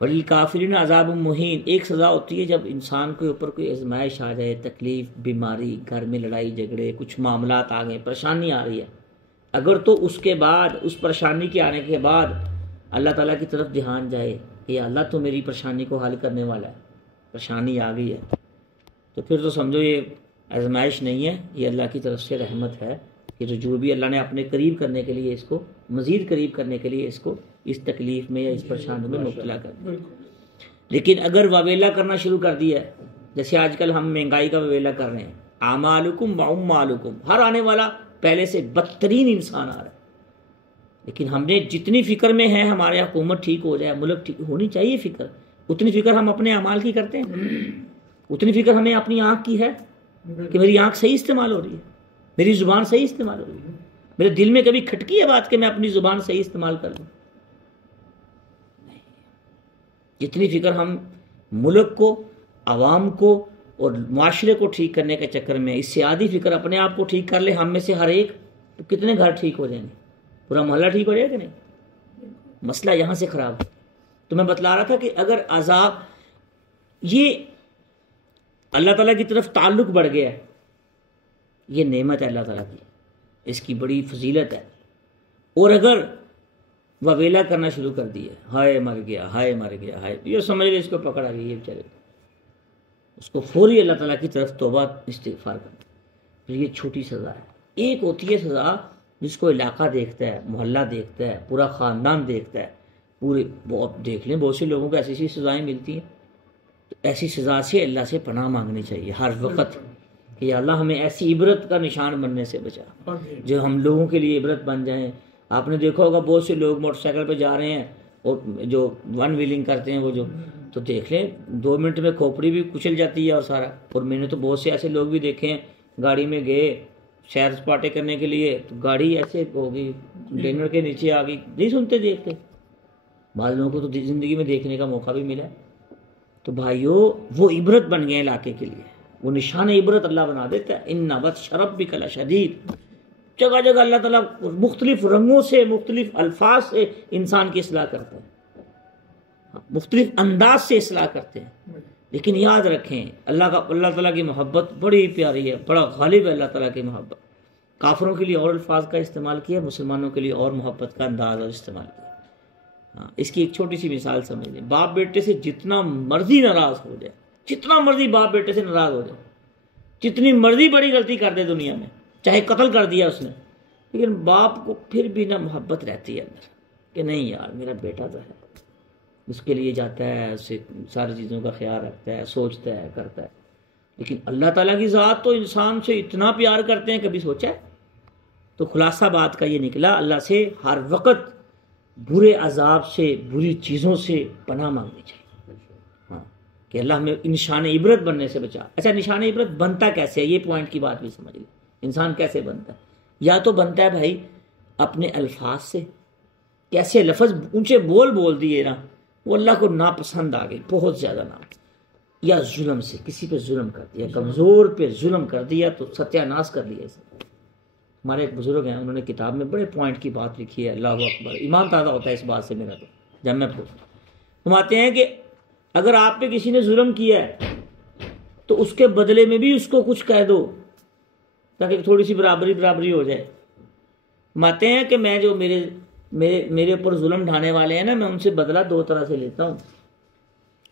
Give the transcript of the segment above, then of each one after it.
وَلِلْكَافِرِينَ عَذَابٌ مُهِينٌ، ایک سزا ہوتی ہے جب انسان کے اوپر کوئی آزمائش آ جائے، تکلیف، بیماری، گھر میں لڑائی جھگڑے، کچھ معاملات آ گئے، پریشانی آ رہی ہے، اگر تو اس کے بعد، اس پریشانی کے آنے کے بعد اللہ تعالیٰ کی طرف دھیان جائے کہ اللہ تو میری پریشانی کو حل کرنے والا ہے، پریشانی آ گئی ہے، تو پھر تو سمجھو یہ آزمائش نہیں ہے، یہ اللہ کی طرف سے رحمت ہے کہ رجوع بھی اللہ نے اپنے قریب کرنے کے لیے، اس کو مزید قریب کرنے کے لیے اس کو اس تکلیف میں یا اس پریشانی میں مبتلا کر دیا۔ لیکن اگر واویلا کرنا شروع کر دیا ہے، جیسے آج کل ہم مہنگائی کا واویلا کر رہے ہیں، اعمالکم واموالکم، ہر آنے والا پہلے سے بدترین انسان آ رہا ہے، لیکن ہم نے جتنی فکر میں ہے ہمارے حکومت ٹھیک ہو جائے، ملک ٹھیک ہونی چاہیے فکر، اتنی فکر ہم اپنے اعمال کی کرتے ہیں، اتنی فکر ہمیں اپنی آنکھ کی ہے کہ میری آنکھ صحیح استعمال ہو رہی ہے، میری زبان صحیح استعمال ہو رہی ہے، میرے دل میں کبھی کھٹکی ہے بات کہ میں اپنی زبان صحیح استعمال کر لوں؟ جتنی فکر ہم ملک کو، عوام کو اور معاشرے کو ٹھیک کرنے کے چکر میں، اس سے آدھی فکر اپنے آپ کو ٹھیک کر لے ہم میں سے ہر ایک، تو کتنے گھر ٹھیک ہو جائیں گے؟ پورا محلہ ٹھیک ہو جائے گا کہ نہیں؟ مسئلہ یہاں سے خراب ہے۔ تو میں بتلا رہا تھا کہ اگر عذاب، یہ اللہ تعالیٰ کی طرف تعلق بڑھ گیا ہے، یہ نعمت ہے اللہ تعالیٰ کی، اس کی بڑی فضیلت ہے، اور اگر واویلا کرنا شروع کر دیا، ہائے مر گیا، ہائے مر گیا، ہائے، یہ سمجھ لے اس کو پکڑا گیا، یہ چلے، اس کو فوری اللہ تعالیٰ کی طرف توبہ استغفار کرنا۔ پھر یہ چھوٹی سزا ہے، ایک ہوتی ہے سزا جس کو علاقہ دیکھتا ہے، محلہ دیکھتا ہے، پورا خاندان دیکھتا ہے، پورے بہت دیکھ لیں، بہت سے لوگوں کو ایسی ایسی سزائیں ملتی ہیں، تو ایسی سزا سے اللہ سے پناہ مانگنی چاہیے ہر وقت کہ یا اللہ ہمیں ایسی عبرت کا نشان بننے سے بچا، جو ہم لوگوں کے لیے عبرت بن جائیں۔ آپ نے دیکھا ہوگا بہت سے لوگ موٹر سائیکل پہ جا رہے ہیں اور جو ون ویلنگ کرتے ہیں وہ جو، تو دیکھ لیں 2 منٹ میں کھوپڑی بھی کچل جاتی ہے اور سارا، اور میں نے تو بہت سے ایسے لوگ بھی دیکھے ہیں، گاڑی میں گئے سیر سپاٹے کرنے کے لیے تو گاڑی ایسے ہوگی ڈینر کے نیچے آ گئی، نہیں سنتے دیکھتے، بعض لوگوں کو تو زندگی میں دیکھنے کا موقع بھی ملا۔ تو بھائیو وہ عبرت بن گئے علاقے کے لیے، وہ نشان عبرت اللہ بنا دیتا ہے۔ ان بطش ربک لشدید، جگہ جگہ اللہ تعالیٰ مختلف رنگوں سے، مختلف الفاظ سے انسان کی اصلاح کرتا ہے، مختلف انداز سے اصلاح کرتے ہیں، لیکن یاد رکھیں اللہ تعالیٰ کی محبت بڑی پیاری ہے، بڑا غالب ہے اللہ تعالیٰ کی محبت۔ کافروں کے لیے اور الفاظ کا استعمال کیا، مسلمانوں کے لیے اور محبت کا انداز اور استعمال کیا۔ اس کی ایک چھوٹی سی مثال سمجھ لیں، باپ بیٹے سے جتنا مرضی ناراض ہو جائے، جتنا مرضی باپ بیٹے سے ناراض ہو جائے، جتنی مرضی بڑی غلطی کر دے دنیا میں، چاہے قتل کر دیا اس نے، لیکن باپ کو پھر بھی نہ محبت رہتی ہے اندر کہ نہیں یار میرا بیٹا تو ہے، اس کے لیے جاتا ہے، اسے ساری چیزوں کا خیال رکھتا ہے، سوچتا ہے، کرتا ہے۔ لیکن اللہ تعالیٰ کی ذات تو انسان سے اتنا پیار کرتے ہیں، کبھی سوچا ہے؟ تو خلاصہ بات کا یہ نکلا، اللہ سے ہر وقت برے عذاب سے، بری چیزوں سے پناہ مانگنی چاہیے، ہاں، کہ اللہ ہمیں نشان عبرت بننے سے بچا۔ اچھا نشان عبرت بنتا کیسے ہے، یہ پوائنٹ کی بات بھی سمجھ لیں، انسان کیسے بنتا ہے؟ یا تو بنتا ہے بھائی اپنے الفاظ سے، کیسے لفظ اونچے بول دیے نا وہ اللہ کو ناپسند آ گئی، بہت زیادہ یا ظلم سے، کسی پہ ظلم کر دیا، کمزور پہ ظلم کر دیا تو ستیہ ناش کر لیا اسے۔ ہمارے ایک بزرگ ہیں، انہوں نے کتاب میں بڑے پوائنٹ کی بات لکھی ہے، اللہ اکبر، ایمان تازہ ہوتا ہے اس بات سے میرا، تو جب میں فرماتے ہیں کہ اگر آپ پہ کسی نے ظلم کیا ہے تو اس کے بدلے میں بھی اس کو کچھ کہہ دو تاکہ تھوڑی سی برابری ہو جائے۔ فرماتے ہیں کہ میں جو میرے اوپر ظلم ڈھانے والے ہیں نا، میں ان سے بدلہ 2 طرح سے لیتا ہوں۔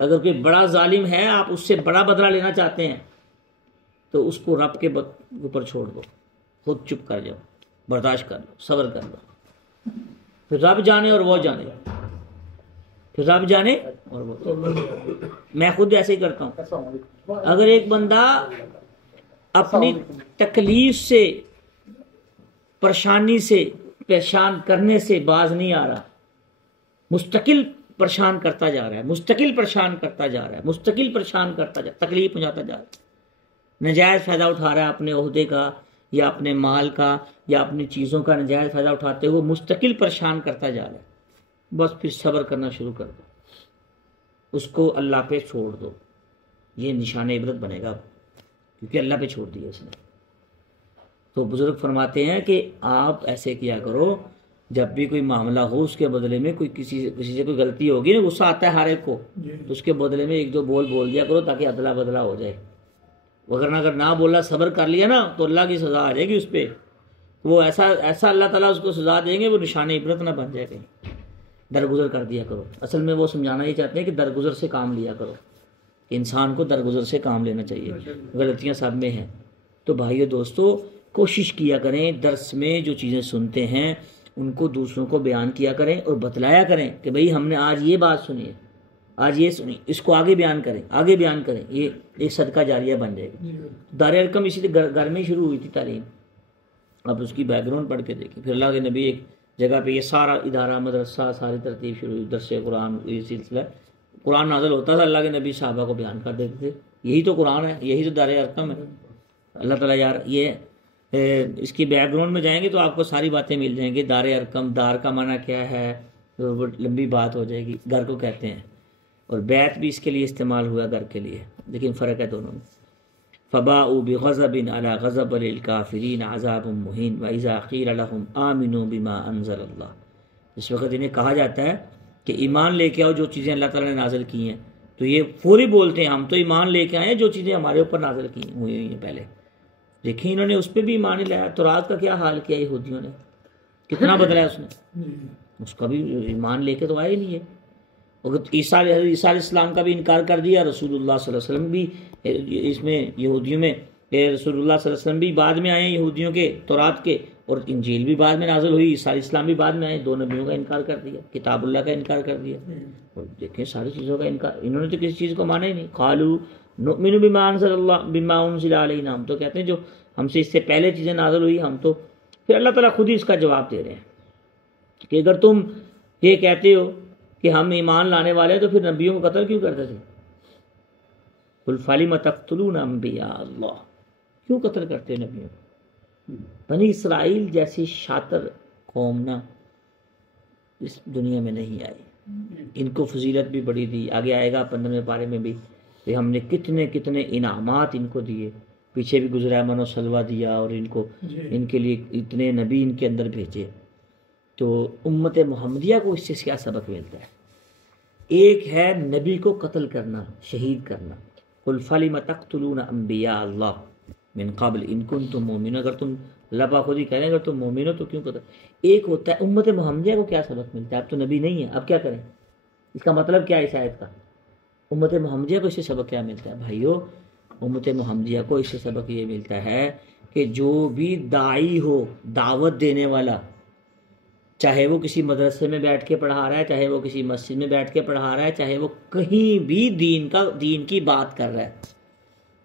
اگر کوئی بڑا ظالم ہے، آپ اس سے بڑا بدلہ لینا چاہتے ہیں تو اس کو رب کے اوپر چھوڑ دو، خود چپ کر جاؤ، برداشت کر لو، صبر کر لو، پھر رب جانے اور وہ جانے، پھر رب جانے اور وہ۔ میں خود ایسے ہی کرتا ہوں۔ اگر ایک بندہ اپنی تکلیف سے، پریشانی سے، پریشان کرنے سے باز نہیں آ رہا، مستقل پریشان کرتا جا رہا ہے، مستقل پریشان کرتا جا رہا ہے، مستقل پریشان کرتا جا، تکلیف پہنچاتا جا رہا ہے، نجائز فائدہ اٹھا رہا ہے اپنے عہدے کا یا اپنے مال کا یا اپنی چیزوں کا نجائز فائدہ اٹھاتے ہوئے مستقل پریشان کرتا جا رہا ہے، بس پھر صبر کرنا شروع کر دو، اس کو اللہ پہ چھوڑ دو، یہ نشان عبرت بنے گا کیونکہ اللہ پہ چھوڑ دیا اس نے۔ تو بزرگ فرماتے ہیں کہ آپ ایسے کیا کرو جب بھی کوئی معاملہ ہو اس کے بدلے میں کسی سے کوئی غلطی ہوگی نا، غصہ آتا ہے ہر ایک کو، تو اس کے بدلے میں ایک دو بول دیا کرو تاکہ ادلا بدلا ہو جائے، وغیرہ اگر نہ بولا صبر کر لیا نا تو اللہ کی سزا آ جائے گی اس پہ، وہ ایسا اللہ تعالیٰ اس کو سزا دیں گے وہ نشان عبرت نہ بن جائے کہیں۔ درگزر کر دیا کرو، اصل میں وہ سمجھانا یہ چاہتے ہیں کہ درگزر سے کام لیا کرو، کہ انسان کو درگزر سے کام لینا چاہیے، غلطیاں سب میں ہیں۔ تو بھائیو دوستو، کوشش کیا کریں درس میں جو چیزیں سنتے ہیں ان کو دوسروں کو بیان کیا کریں اور بتلایا کریں کہ بھئی ہم نے آج یہ بات سنی ہے، آج یہ سنی، اس کو آگے بیان کریں، یہ ایک صدقہ جاریہ بن جائے گا۔ دار ارقم اسی لیے گھر میں شروع ہوئی تھی تعلیم، اب اس کی بیک گراؤنڈ پڑھ کے دیکھیں۔ پھر اللہ کے نبی ایک جگہ پہ یہ سارا ادارہ مدرسہ ساری ترتیب شروع ہوئی، درس قرآن، یہ سلسلہ قرآن نازل ہوتا تھا، اللہ کے نبی صحابہ کو بیان کر دیتے تھے، یہی تو قرآن ہے، یہی تو دار ارقم ہے۔ اللہ تعالیٰ یار یہ اس کی بیک گراؤنڈ میں جائیں گے تو آپ کو ساری باتیں مل جائیں گی۔ دار ارقم، دار کا معنی کیا ہے، لمبی بات ہو جائے گی، گھر کو کہتے ہیں، اور بیت بھی اس کے لیے استعمال ہوا گھر کے لیے، لیکن فرق ہے دونوں میں۔ فباؤوا بغضب علی غضب للکافرین عذاب مہین واذا قیل لهم آمنوا بما انزل اللہ۔ اس وقت انہیں کہا جاتا ہے کہ ایمان لے کے آؤ جو چیزیں اللہ تعالیٰ نے نازل کی ہیں، تو یہ فوری بولتے ہیں ہم تو ایمان لے کے آئے ہیں جو چیزیں ہمارے اوپر نازل کی ہوئی ہیں پہلے۔ دیکھیں انہوں نے اس پہ بھی ایمان نہیں لایا، تورات کا کیا حال کیا یہودیوں نے، کتنا بدلا ہے اس نے، اس کا بھی ایمان لے کے تو آئے نہیں ہے۔ عیسیٰ علیہ السلام کا بھی انکار کر دیا، رسول اللہ صلی اللہ علیہ وسلم بھی اس میں یہودیوں میں، رسول اللہ صلی اللہ علیہ وسلم بھی بعد میں آئے یہودیوں کے، تورات کے، اور انجیل بھی بعد میں نازل ہوئی، عیسیٰ علیہ السلام بھی بعد میں آئے، دو نبیوں کا انکار کر دیا، کتاب اللہ کا انکار کر دیا، اور دیکھیں ساری چیزوں کا انکار، انہوں نے تو کسی چیز کو مانا ہی نہیں۔ قالوا نؤمن بما انزل اللہ بما انزل علینا، ہم تو کہتے ہیں جو ہم سے اس سے پہلے چیزیں نازل ہوئی ہم تو، پھر اللہ تعالیٰ خود ہی اس کا جواب دے رہے ہیں کہ اگر تم یہ کہتے ہو کہ ہم ایمان لانے والے ہیں تو پھر نبیوں کو قتل کیوں کرتے تھے؟ قل فلم تقتلون انبیاء اللہ، کیوں قتل کرتے ہیں نبیوں کو؟ بنی اسرائیل جیسی شاطر قوم نا اس دنیا میں نہیں آئی، ان کو فضیلت بھی بڑی دی، آگے آئے گا 15ویں پارے میں بھی کہ ہم نے کتنے کتنے انعامات ان کو دیے، پیچھے بھی گزرا من و سلوہ دیا، اور ان کو ان کے لیے اتنے نبی ان کے اندر بھیجے۔ تو امت محمدیہ کو اس سے کیا سبق ملتا ہے؟ ایک ہے نبی کو قتل کرنا، شہید کرنا، قل فلم تقتلون انبیاء اللہ من قبل ان کنتم مؤمنین، اگر تم اللہ پاک خود ہی کہہ رہے ہیں اگر تم مومن ہو تو کیوں قتل۔ ایک ہوتا ہے امت محمدیہ کو کیا سبق ملتا ہے، اب تو نبی نہیں ہے اب کیا کریں، اس کا مطلب کیا ہے اس آیت کا؟ امت محمدیہ کو اس سے سبق کیا ملتا ہے؟ بھائیو امت محمدیہ کو اس سے سبق یہ ملتا ہے کہ جو بھی داعی ہو، دعوت دینے والا، چاہے وہ کسی مدرسے میں بیٹھ کے پڑھا رہا ہے، چاہے وہ کسی مسجد میں بیٹھ کے پڑھا رہا ہے، چاہے وہ کہیں بھی دین کی بات کر رہا ہے،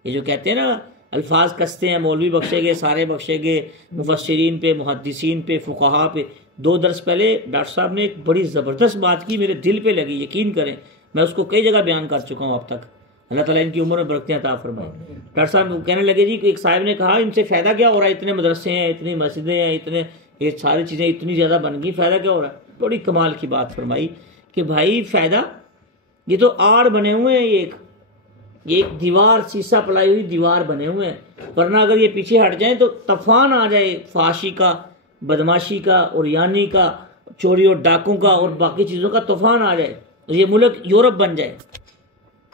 یہ جو کہتے ہیں نا الفاظ کستے ہیں، مولوی بخشے گے، سارے بخشے گے، مفسرین پہ، محدثین پہ، فقہا پہ۔ 2 درس پہلے ڈاکٹر صاحب نے ایک بڑی زبردست بات کی، میرے دل پہ لگی، یقین کریں میں اس کو کئی جگہ بیان کر چکا ہوں اب تک، اللہ تعالیٰ ان کی عمر میں برکتیں عطا فرمائے۔ ڈاکٹر صاحب کہنے لگے جی کہ ایک صاحب نے کہا ان سے فائدہ کیا ہو رہا ہے، اتنے مدرسے ہیں، اتنی مسجدیں ہیں، اتنے یہ ساری چیزیں اتنی زیادہ بن گئی، فائدہ کیا ہو رہا ہے؟ بڑی کمال کی بات فرمائی کہ بھائی فائدہ، یہ تو آڑ بنے ہوئے ہیں، یہ ایک دیوار، سیسا پلائی ہوئی دیوار بنے ہوئے ہیں، ورنہ اگر یہ پیچھے ہٹ جائیں تو طوفان آ جائے، فحاشی کا، بدماشی کا، اوریانی کا، چوری اور ڈاکوں کا اور باقی چیزوں کا طوفان آ جائے، یہ ملک یورپ بن جائے،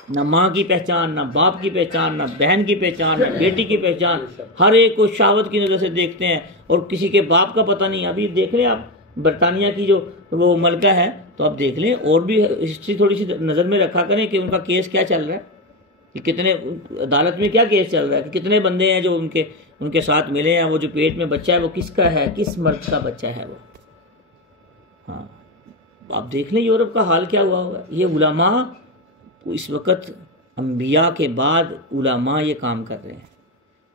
نہ ماں کی پہچان، نہ باپ کی پہچان، نہ بہن کی پہچان، نہ بیٹی کی پہچان، ہر ایک کو شہوت کی نظر سے دیکھتے ہیں، اور کسی کے باپ کا پتہ نہیں۔ ابھی دیکھ لیں آپ برطانیہ کی جو وہ ملکہ ہے تو آپ دیکھ لیں، اور بھی ہسٹری تھوڑی سی نظر میں رکھا کریں کہ ان کا کیس کیا چل رہا ہے، کہ کتنے عدالت میں کیا کیس چل رہا ہے، کہ کتنے بندے ہیں جو ان کے ساتھ ملے ہیں، وہ جو پیٹ میں بچہ ہے وہ کس کا ہے، کس مرد کا بچہ ہے وہ۔ ہاں آپ دیکھ لیں یورپ کا حال کیا ہوا ہوگا۔ یہ علماء اس وقت انبیاء کے بعد علماء یہ کام کر رہے ہیں،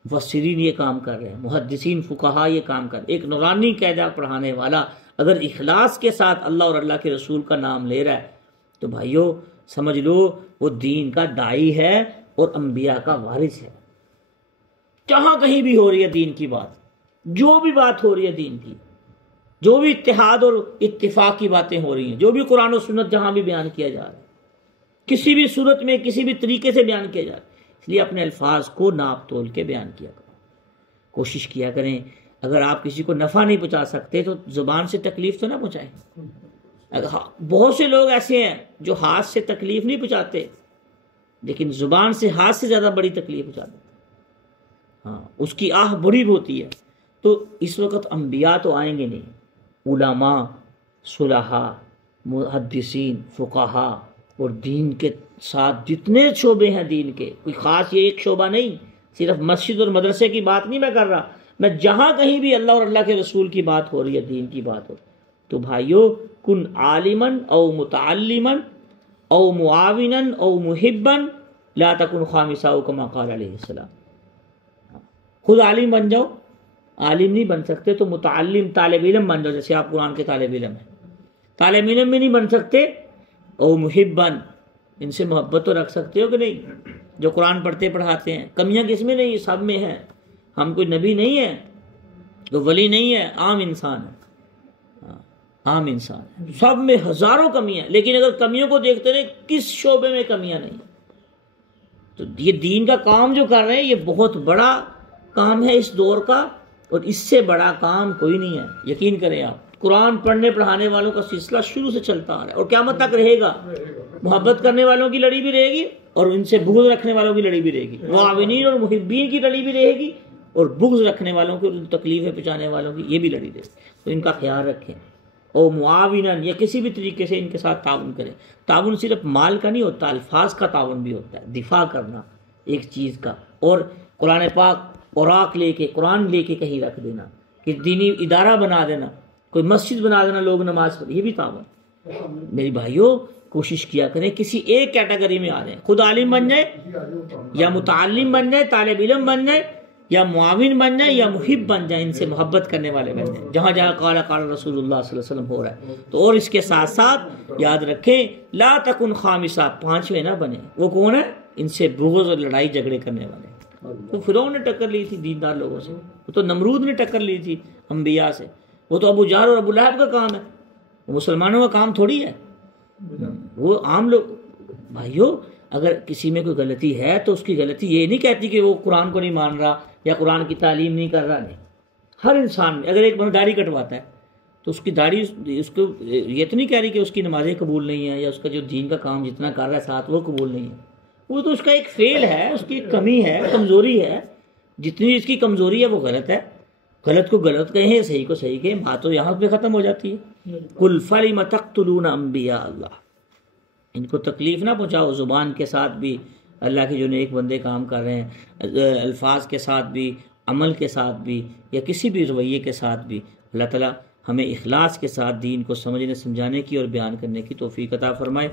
مفسرین یہ کام کر رہے ہیں، محدثین فقہا یہ کام کر رہے ہیں۔ ایک نورانی قاعدہ پڑھانے والا اگر اخلاص کے ساتھ اللہ اور اللہ کے رسول کا نام لے رہا ہے تو بھائیو سمجھ لو وہ دین کا داعی ہے اور انبیاء کا وارث ہے۔ جہاں کہیں بھی ہو رہی ہے دین کی بات، جو بھی بات ہو رہی ہے دین کی، جو بھی اتحاد اور اتفاق کی باتیں ہو رہی ہیں، جو بھی قرآن و سنت جہاں بھی بیان کیا جا رہا ہے، کسی بھی صورت میں کسی بھی طریقے سے بیان کیا جا رہا ہے، اس لیے اپنے الفاظ کو ناپ تول کے بیان کیا کریں، کوشش کیا کریں اگر آپ کسی کو نفع نہیں پہنچا سکتے تو زبان سے تکلیف تو نہ پہنچائیں. بہت سے لوگ ایسے ہیں جو ہاتھ سے تکلیف نہیں پہنچاتے لیکن زبان سے ہاتھ سے زیادہ بڑی تکلیف پہنچا دیتے. ہاں اس کی آہ بڑی ہوتی ہے. تو اس وقت انبیاء تو آئیں گے نہیں، علماء، صلحاء، محدثین، فقہاء اور دین کے ساتھ جتنے شعبے ہیں دین کے، کوئی خاص یہ ایک شعبہ نہیں، صرف مسجد اور مدرسے کی بات نہیں میں کر رہا، میں جہاں کہیں بھی اللہ اور اللہ کے رسول کی بات ہو رہی ہے، دین کی بات ہو رہی ہے، تو بھائیو کن عالمن او متعلمن او معاونن او محبن لا تکن خامسا کما قال علیہ السلام. خود عالم بن جاؤ، عالم نہیں بن سکتے تو متعلم طالب علم بن جاؤ، جیسے آپ قرآن کے طالب علم ہیں. طالب علم بھی نہیں بن سکتے، او محبن، ان سے محبت تو رکھ سکتے ہو کہ نہیں؟ جو قرآن پڑھتے پڑھاتے ہیں، کمیاں کس میں نہیں، سب میں ہیں. ہم کوئی نبی نہیں ہے، کوئی ولی نہیں ہے، عام انسان ہے، عام انسان ہے، سب میں ہزاروں کمیاں، لیکن اگر کمیوں کو دیکھتے رہے کس شعبے میں کمیاں نہیں. تو یہ دین کا کام جو کر رہے ہیں یہ بہت بڑا کام ہے اس دور کا، اور اس سے بڑا کام کوئی نہیں ہے. یقین کریں آپ، قرآن پڑھنے پڑھانے والوں کا سلسلہ شروع سے چلتا آ رہا ہے اور قیامت تک رہے گا. محبت کرنے والوں کی لڑی بھی رہے گی اور ان سے بغض رکھنے والوں کی لڑی بھی رہے گی. معاونین اور محبین کی لڑی بھی رہے گی اور بغض رکھنے والوں کی، تکلیفیں پہنچانے والوں کی یہ بھی لڑی رہے گی. تو ان کا خیال رکھیں. او معاونن، یا کسی بھی طریقے سے ان کے ساتھ تعاون کریں. تعاون صرف مال کا نہیں ہوتا، الفاظ کا تعاون بھی ہوتا ہے، دفاع کرنا ایک چیز کا. اور قرآن پاک اوراق لے کے، قرآن لے کے کہیں رکھ دینا، کہ دینی ادارہ بنا دینا، کوئی مسجد بنا دینا، لوگ نماز پڑھ، یہ بھی تعاون. میری بھائیوں کوشش کیا کریں کسی ایک کیٹیگری میں آ جائیں. خود عالم بن جائے یا متعلم بن جائے، طالب علم بن جائے یا معاون بن جائے یا محب بن جائے، ان سے محبت کرنے والے بن جائیں. جہاں جہاں قال قال رسول اللہ صلی اللہ علیہ وسلم ہو رہا ہے تو. اور اس کے ساتھ ساتھ یاد رکھیں لا تکن خامسہ، پانچویں نہ بنے. وہ کون ہے؟ ان سے بغض اور لڑائی جھگڑے کرنے والے. تو فرعون نے ٹکر لی تھی دیندار لوگوں سے، وہ تو نمرود نے ٹکر لی تھی انبیاء سے. وہ تو ابو جہل اور ابو لہب کا کام ہے، وہ مسلمانوں کا کام تھوڑی ہے. وہ عام لوگ. بھائیو اگر کسی میں کوئی غلطی ہے تو اس کی غلطی یہ نہیں کہتی کہ وہ قرآن کو نہیں مان رہا یا قرآن کی تعلیم نہیں کر رہا. نہیں، ہر انسان میں اگر ایک بندہ داڑھی کٹواتا ہے تو اس کی داڑھی اس کو یہ تو نہیں کہہ رہی کہ اس کی نمازیں قبول نہیں ہیں یا اس کا جو دین کا کام جتنا کر رہا ہے ساتھ وہ قبول نہیں ہے. وہ تو اس کا ایک فیل ہے، اس کی ایک کمی ہے، کمزوری ہے. جتنی اس کی کمزوری ہے وہ غلط ہے. غلط کو غلط کہیں، صحیح کو صحیح کہیں، بات تو یہاں پہ ختم ہو جاتی ہے. قل فلم تقتلون انبیاء اللہ، ان کو تکلیف نہ پہنچاؤ زبان کے ساتھ بھی. اللہ کے جو نیک بندے کام کر رہے ہیں، الفاظ کے ساتھ بھی، عمل کے ساتھ بھی، یا کسی بھی رویے کے ساتھ بھی. اللہ تعالیٰ ہمیں اخلاص کے ساتھ دین کو سمجھنے سمجھانے کی اور بیان کرنے کی توفیق عطا فرمائے.